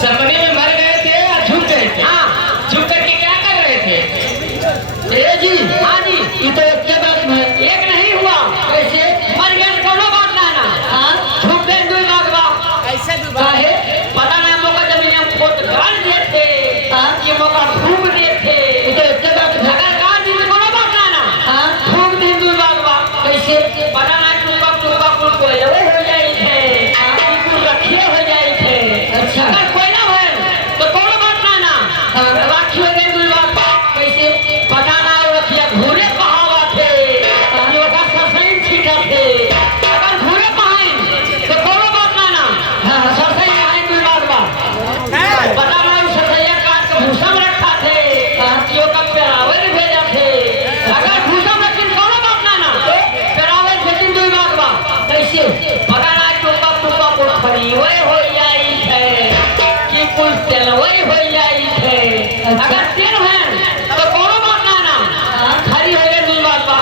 सपने में मर गए थे या झुक गए थे? हाँ, झुक करके क्या कर रहे थे? ए जी, हाँ जी, ये तो एक के बात में एक नहीं हुआ। कैसे? मर गए कोनो बात ना ना। हाँ, झुक गए दुई बागवा। कैसे दुबा है? पता नहीं मौका जमीन हम खोद गाड़ दिए थे। हाँ, ये मौका फूक दिए थे। ये तो एक के बात में अगर गाड़ दी तो कोनो बात ना ना। हाँ, फूक दी दुई बागवा। कैसे? पता नहीं टूका टूका कुल कोयले हो जाए थे। कुल रखिए हो जाए थे। अच्छा। अगर कोयला है तो कोनो बात ना ना। हाँ, राखी हो गई दुई बागवा। कैसे? पता ना रखिए घूरे कहावा थे। ये ओका सरसई छीटा थे। अगर घूरे कहाई तो कोनो बात ना ना। हाँ, सरसई कहाई दुई बागवा। पता ना सरसैया काट के भूसा में रखा थे। यो का पेरावे में भेजा थे। अगर भूसा में रखी कोनो बात ना ना। पेरावे भेजी दुई बागवा। कैसे? पता ना टोका टोका को खरीवे हो जाई थे कि कुल तेलवे हो जाई थे। अगर तेल है तो कोनो बात ना ना। खरी हो गई दुई बागवा।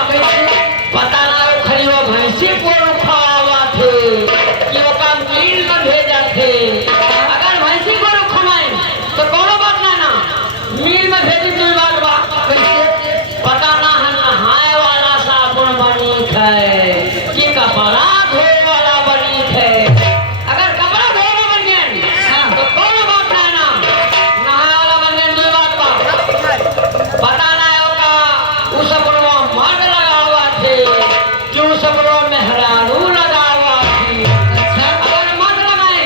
पता ना वो खरी हो भैंसी को खावा थे कि वो का मील में भेजा थे। अगर भैंसी को खमाए तो कोनो बात ना ना। मील में भेजी दुई बागवा। पता ना है नहाए वाला साबुन बनी थे कि कपड़ा धोए वाला बनी थे। अगर कपड़ा धोए वाला बन गए तो कोनो बात ना ना। नहाए वाला बन गए दुई बागवा। पता ना होगा उस सबरो मर्द लगावा थे कि उस सबरो मेहरारू लगावा थी। अगर मर्द लगाए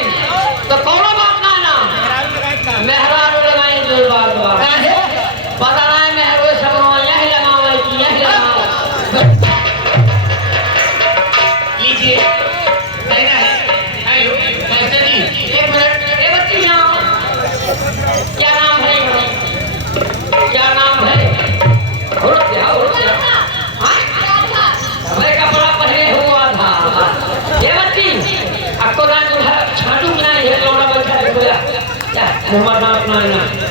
तो कोनो बात ना ना। मेहरारू लगाए दुई बागवा। पता ना मेहरो सबरो यही लगावे कि यही लगावे। लीजिए कहना है। हेलो कैसे जी? एक मिनट। ए बच्ची यहाँ क्या नाम है? क्या नाम है? उठ जा उठ जा। मैं कपड़ा पहने हुआ था। ये बच्ची आपको ना जो है छाटू ना ये लोड़ा बैठा है क्या? क्या घुमा ना अपना ना